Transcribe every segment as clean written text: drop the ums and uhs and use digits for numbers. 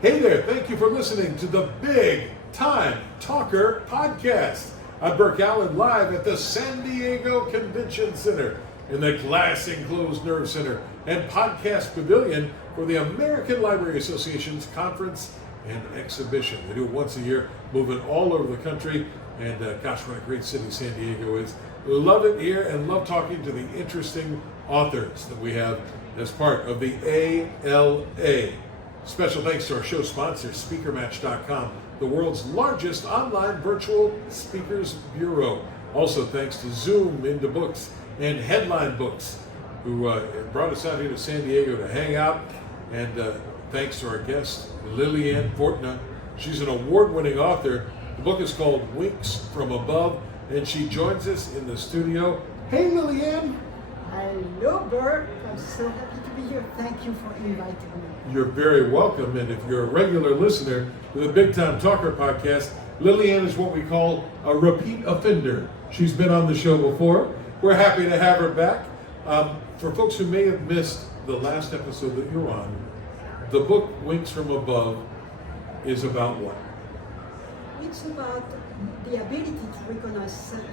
Hey there, thank you for listening to the Big Time Talker Podcast. I'm Burke Allen, live at the San Diego Convention Center in the Glass Enclosed Nerve Center and Podcast Pavilion for the American Library Association's conference and exhibition. They do it once a year, moving all over the country, and gosh, what a great city San Diego is. Love it here and love talking to the interesting authors that we have as part of the ALA. Special thanks to our show sponsor, SpeakerMatch.com, the world's largest online virtual speakers bureau. Also thanks to Zoom into Books and Headline Books, who brought us out here to San Diego to hang out. And thanks to our guest, Liliane Fortna. She's an award-winning author. The book is called Winks from Above, and she joins us in the studio. Hey, Liliane. Hello, Bert. I'm so happy to be here. Thank you for inviting me. You're very welcome. And if you're a regular listener to the Big Time Talker Podcast, Liliane is what we call a repeat offender. She's been on the show before. We're happy to have her back. For folks who may have missed the last episode that you're on, the book Winks from Above is about what? It's about the ability to recognize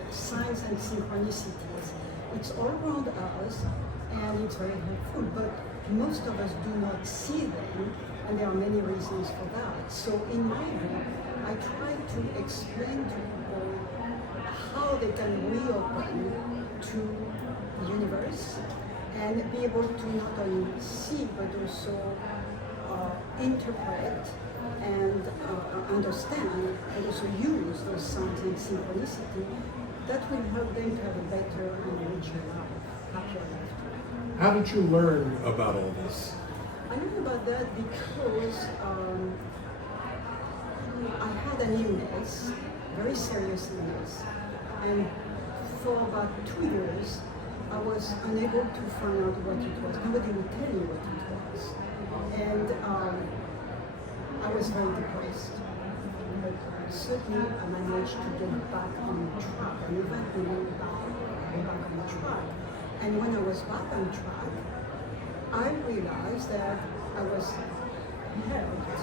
signs and synchronicities. It's all around us, and it's very helpful, but most of us do not see them, and there are many reasons for that. So in my book, I try to explain to people how they can reopen to the universe and be able to not only see, but also interpret and understand, and also use those signs and synchronicity that will help them to have a better and richer life, happier life. How did you learn about all this? I learned about that because I had an illness, very serious illness, and for about 2 years I was unable to find out what it was. Nobody would tell me what it was, and I was very depressed. But certainly I managed to get back on track, and eventually back on track. And when I was back on track, I realized that I was helped,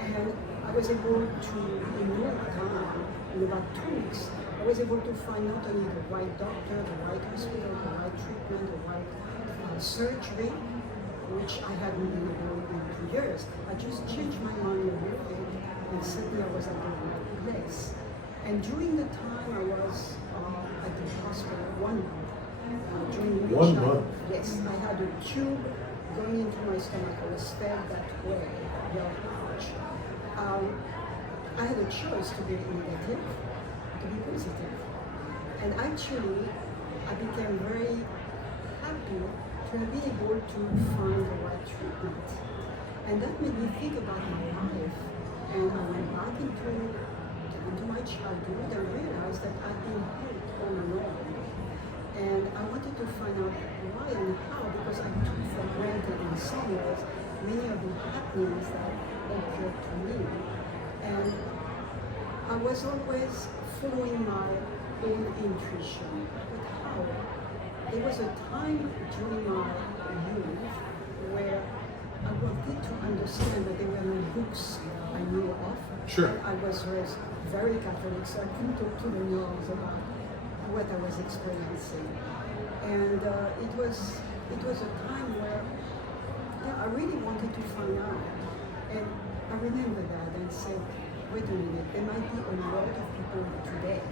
and I was able to, in no time, in about 2 weeks, I was able to find not only the right doctor, the right hospital, the right treatment, the right surgery, which I hadn't been able in 2 years. I just changed my mind a little bit, and suddenly I was at the right place. And during the time I was at the hospital, 1 month, during which 1 month? Yes, I had a tube going into my stomach. I was fed that way, very much. I had a choice to be negative, to be positive. And actually, I became very happy to have been able to find the right treatment. And that made me think about my life. And I went back into my childhood and realized that I'd been hurt all along. And I wanted to find out why and how, because I took for granted in some ways many of the happenings that occurred to me. And I was always following my own intuition. But how? There was a time during my youth where I wanted to understand that there were no books I knew of. Sure. I was raised very Catholic, so I couldn't talk to the nuns about what I was experiencing. And it was a time where I really wanted to find out. And I remember that and said, wait a minute, there might be a lot of people today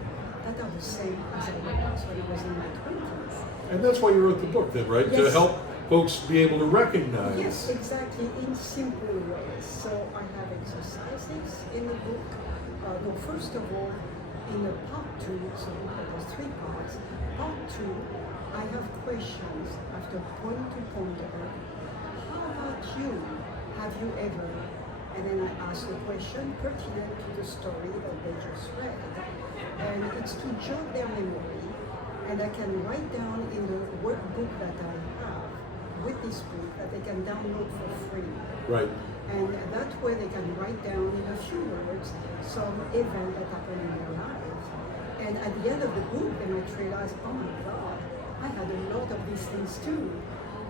that are the same as I was when I was in my 20s. And that's why you wrote the book then, right? Yes. To help folks be able to recognize. Yes, exactly, in simple ways. So I have exercises in the book. Though first of all, in the part 2, so there's 3 parts. Part 2, I have questions after point to point. How about you? Have you ever? And then I ask a question pertinent to the story that they just read. And it's to jog their memory. And I can write down in the workbook that I have with this book that they can download for free. Right. And that way they can write down in a few words some event that happened in their lives. And at the end of the book, they might realize, oh my God, I had a lot of these things too,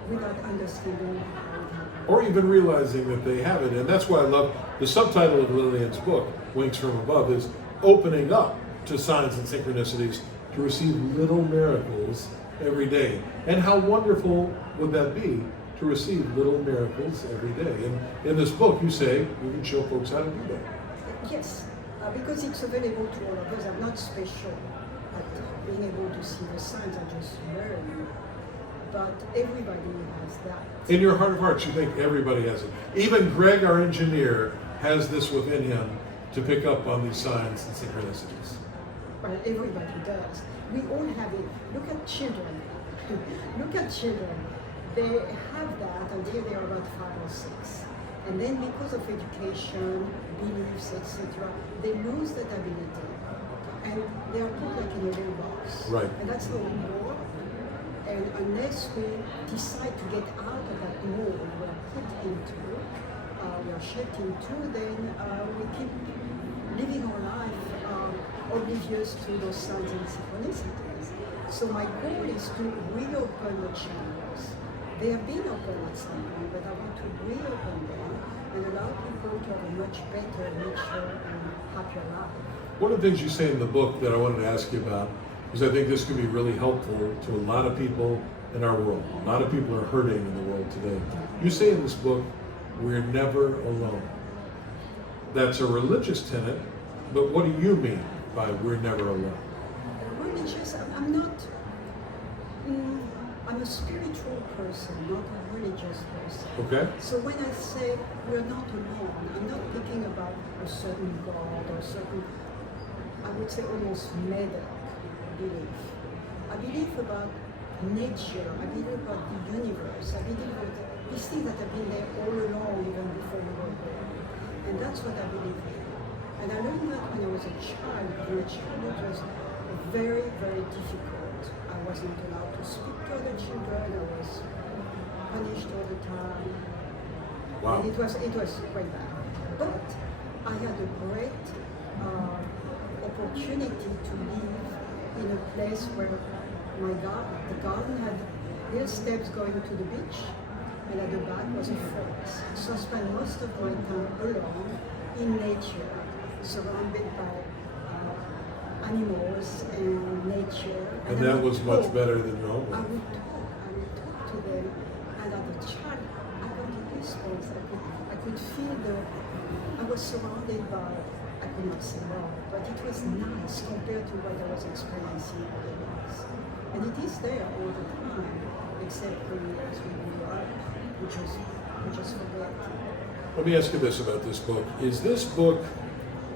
without understanding how it happened. or even realizing that they have it. And that's why I love the subtitle of Liliane's book, Wings from Above, is opening up to signs and synchronicities to receive little miracles every day. And how wonderful would that be to receive little miracles every day? And in this book, you say you can show folks how to do that. Yes, because it's available to all of us. I'm not special at being able to see the signs. I just learn. But everybody has that. In your heart of hearts, you think everybody has it. Even Greg, our engineer, has this within him to pick up on these signs and synchronicities. Well, everybody does. We all have it. Look at children. Look at children. They have that until they are about 5 or 6. And then because of education, beliefs, etc., they lose that ability. And they are put like in a little box. Right. And that's no more. And unless we decide to get out of that mold we are put into, we are shaped into, then we keep living our life oblivious to those signs and synchronicities. So my goal is to reopen the channels. They have been open at some point, but I want to reopen them and allow people to have a much better, richer, and happier life. One of the things you say in the book that I wanted to ask you about is I think this can be really helpful to a lot of people in our world. A lot of people are hurting in the world today. You say in this book, we're never alone. That's a religious tenet, but what do you mean by we're never alone? Religious, I'm not, I'm a spiritual person, not a religious person. Okay. So when I say we're not alone, I'm not thinking about a certain God or certain, I would say almost made belief. I believe about nature, I believe about the universe, I believe about these things that have been there all along, even before we were born. And that's what I believe in. And I learned that when I was a child. In a childhood, it was very, very difficult. I wasn't allowed to speak to other children, I was punished all the time. Wow. And it was quite bad. But I had a great opportunity to live in a place where the garden had little steps going to the beach, and at the back was a forest. So I spent most of my time alone in nature, surrounded by animals and nature. And that was much better than your own I life. would talk to them, and as a child, I got the goosebumps. I could feel I was surrounded by, I could not say love, but it was nice compared to what I was experiencing otherwise. And it is there all the time, except when as we grow up, we just forget. Let me ask you this about this book. Is this book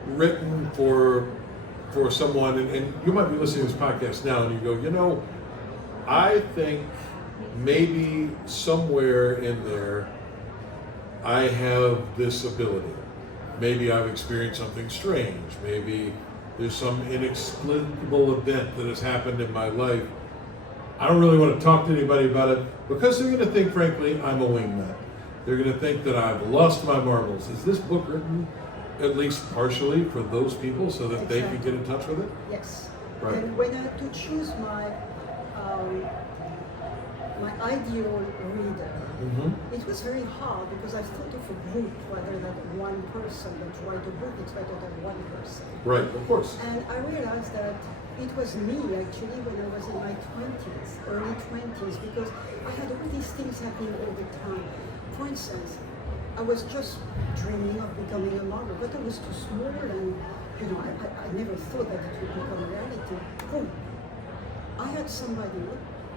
written for someone, and you might be listening to this podcast now and you go, you know, I think maybe somewhere in there I have this ability. Maybe I've experienced something strange. Maybe there's some inexplicable event that has happened in my life. I don't really want to talk to anybody about it because they're going to think, frankly, I'm a wingman. They're going to think that I've lost my marbles. Is this book written at least partially for those people so that they can get in touch with it? Yes. Right. And when I had to choose my ideal reader, it was very hard because I thought of a group rather than one person. But to write a book, it's better than one person. Right, of course. And I realized that it was me actually when I was in my 20s, early 20s, because I had all these things happening all the time. For instance, I was just dreaming of becoming a model, but I was too small, and I never thought that it would become a reality. Boom! I had somebody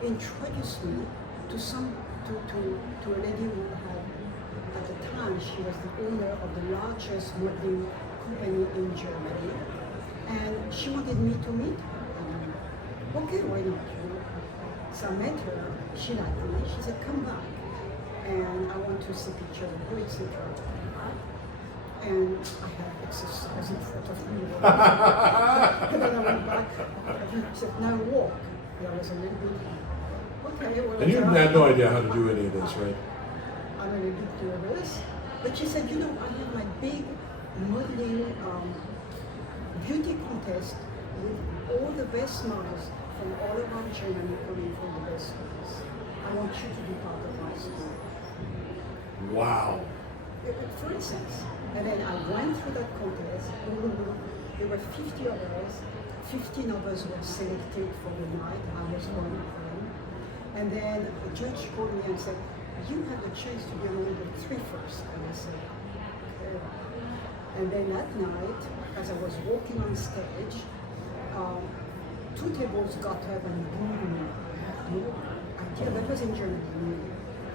introduce me to a lady who had, at the time, she was the owner of the largest modeling company in Germany, and she wanted me to meet her. Okay, why not? So I met her, she liked me, she said, come back, and I want to see pictures of you, etc. And I had exercise in front of me. And then I went back, and she said, now walk. And I was a little bit, okay. Well, And you had no idea how to do any of this, right? I'm a little bit nervous. But she said, I have my big modeling beauty contest with all the best models from all around Germany coming from the best schools. I want you to be part of my school. Wow. For instance, and then I went through that contest. There were 50 of us. 15 of us were selected for the night. I was one of them. And then the judge called me and said, "You have a chance to be among the 3 first." And I said, "Okay." And then that night, as I was walking on stage, 2 tables got up and booed me. I had no idea. That was in Germany.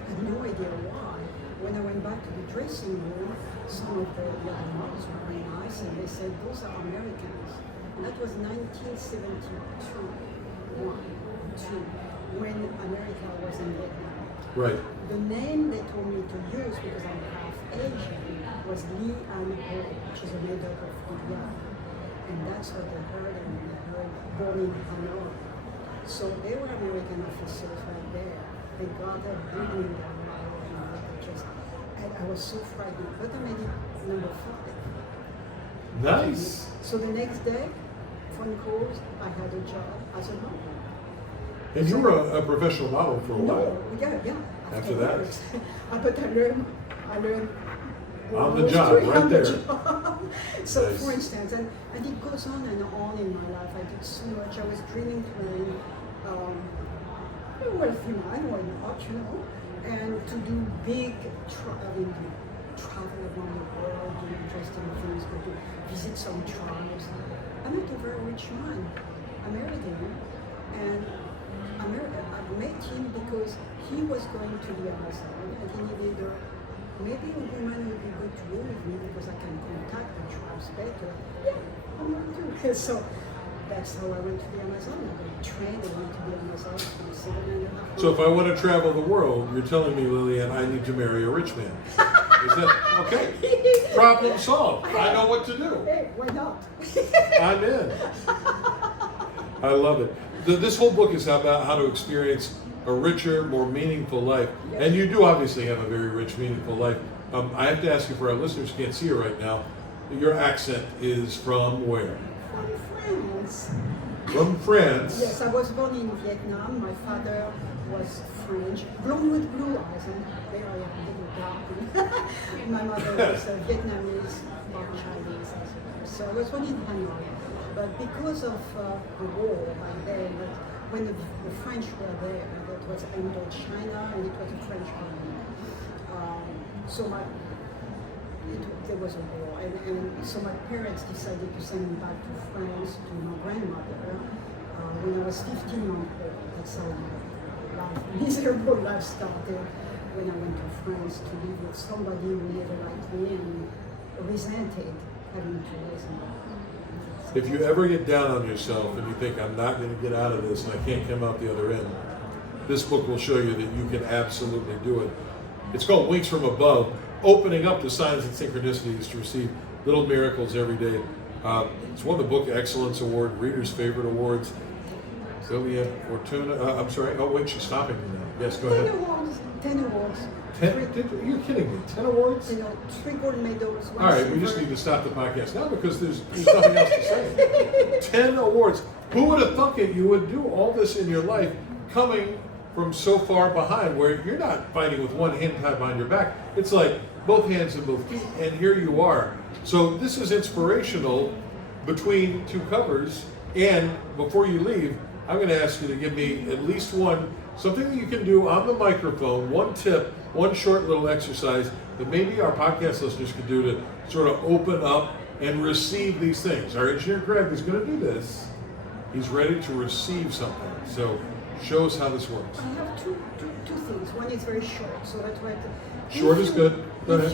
I had no idea why. When I went back to the dressing room, some of the young models were very nice, and they said, "Those are Americans." And that was 1972, when America was in Vietnam. Right. The name they told me to use, because I'm half Asian, was Liliane, which is a made-up of Liliane. And that's what they heard, and they heard born in Hanoi. So they were American officers right there. They got a breathing down my chest. And I was so frightened, but I made it number 5. Nice. So the next day, phone calls, I had a job as a model. And you were a professional model for a while. Yeah. After that? years. But I learned on the job, right there. So Nice. for instance, and it goes on and on in my life. I did so much. I was dreaming to marry a wealthy man, why not, and to do big travel around the world, do interesting things, go to visit some tribes. I met a very rich man, American, and I met him because he was going to the Amazon and he needed maybe a woman would be good to go with me because I can contact the tribes better. Yeah, I'm going to. So that's how I went to the Amazon. I got trained and went to the Amazon for 7.5 months. So if I want to travel the world, you're telling me, Liliane, I need to marry a rich man. Is that okay? Problem solved. I know what to do. Hey, why not? I'm in. I love it. This whole book is about how to experience a richer, more meaningful life. And you do obviously have a very rich, meaningful life. I have to ask you, for our listeners who can't see you right now, your accent is from where? From France. From France. Yes, I was born in Vietnam. My father was French, blonde with blue eyes, and there I am, little dark. My mother was Vietnamese or Chinese as well. So I was born in Hanoi. But because of the war back then, when the French were there, that was Indochina, and it was a French colony. There was a war, and so my parents decided to send me back to France to my grandmother when I was 15 months old. That's how my miserable life started when I went to France to live with somebody who never liked me and resented having to raise me. If you ever get down on yourself and you think, I'm not going to get out of this and I can't come out the other end, this book will show you that you can absolutely do it. It's called Winks from Above, opening up the Signs and Synchronicities to receive little miracles every day. It's won the Book Excellence Award, Reader's Favorite Awards. Sylvia Fortuna, I'm sorry, oh wait, she's stopping me now. Yes, go ahead. 10 awards. 10? Are you kidding me? 10 awards? 3 gold medals. All right, we just need to stop the podcast now because there's nothing else to say. 10 awards. Who would have thunk it? You would do all this in your life coming from so far behind where you're not fighting with one hand tied behind your back. It's like both hands and both feet, and here you are. So this is inspirational between 2 covers. And before you leave, I'm going to ask you to give me at least something that you can do on the microphone, one tip, one short little exercise that maybe our podcast listeners can do to sort of open up and receive these things. Our engineer Greg is going to do this. He's ready to receive something. So show us how this works. I have two things. One is very short, so that's why. Short is good. Go ahead.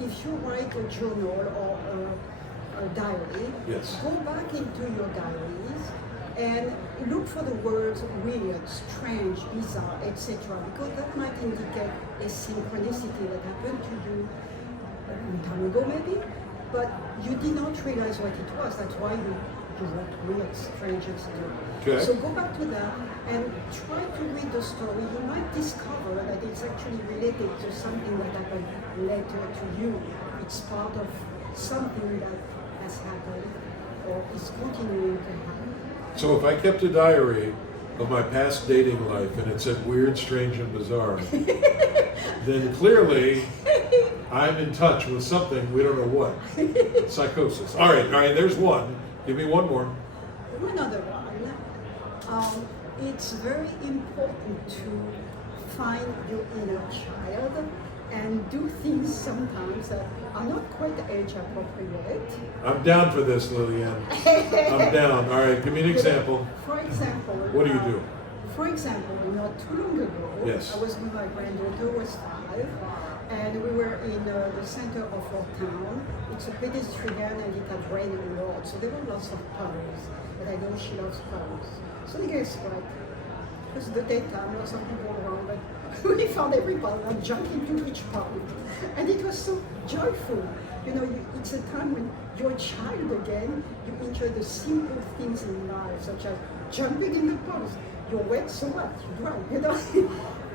If you write a journal or a diary, Yes. go back into your diaries and look for the words weird, strange, bizarre, etc. Because that might indicate a synchronicity that happened to you a long time ago maybe, but you did not realize what it was. That's why you wrote weird, strange, etc. Okay. So go back to that and try to read the story. You might discover that it's actually related to something that happened later to you. It's part of something that has happened or is continuing to happen. So if I kept a diary of my past dating life and it said weird, strange, and bizarre, then clearly I'm in touch with something, we don't know what. Psychosis. All right, there's one. Give me one more. Another one. It's very important to find your inner child and do things sometimes that are not quite age appropriate. I'm down for this, Liliane. I'm down. All right, give me an example. For example, What do you do? For example, not too long ago, Yes. I was with my granddaughter, who was 5, and we were in the center of our town. It's a pedestrian and it had rained a lot, so there were lots of puddles. But I know she loves puddles. So guess what? It was the daytime, lots of people around, but we found everybody and jumped into each puddle. And it was so joyful. You know, it's a time when you're a child again, you enjoy the simple things in life, such as jumping in the puddles. You're wet, so what? You're dry, you know?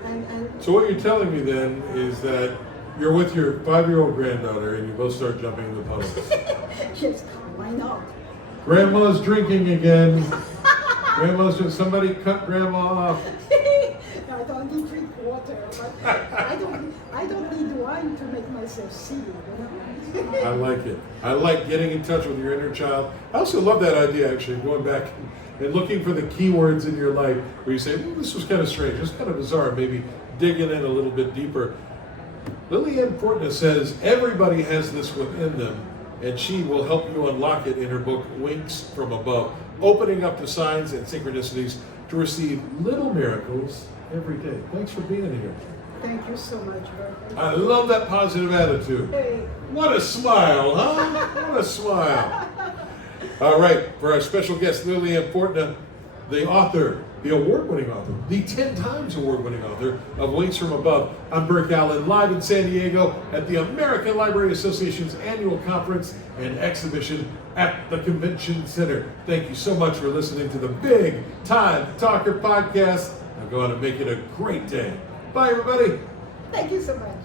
and So what you're telling me then is that you're with your 5-year-old granddaughter and you both start jumping in the puddles. Yes, why not? Grandma's drinking again. Somebody cut Grandma off. I don't need drink water, but I don't need wine to make myself silly, you know? I like it. I like getting in touch with your inner child. I also love that idea, actually, going back and looking for the keywords in your life where you say, well, this was kind of strange, this is kind of bizarre, maybe digging in a little bit deeper. Liliane Fortna says everybody has this within them, and she will help you unlock it in her book, Winks from Above, opening up the signs and synchronicities to receive little miracles every day. Thanks for being here. Thank you so much, Bert. I love that positive attitude. Hey. What a smile, huh? What a smile. All right, for our special guest, Liliane Fortna, the author, the award-winning author, the 10 times award-winning author of Winks from Above. I'm Burke Allen, live in San Diego at the American Library Association's annual conference and exhibition at the Convention Center. Thank you so much for listening to the Big Time Talker podcast. Now go out and make it a great day. Bye, everybody. Thank you so much.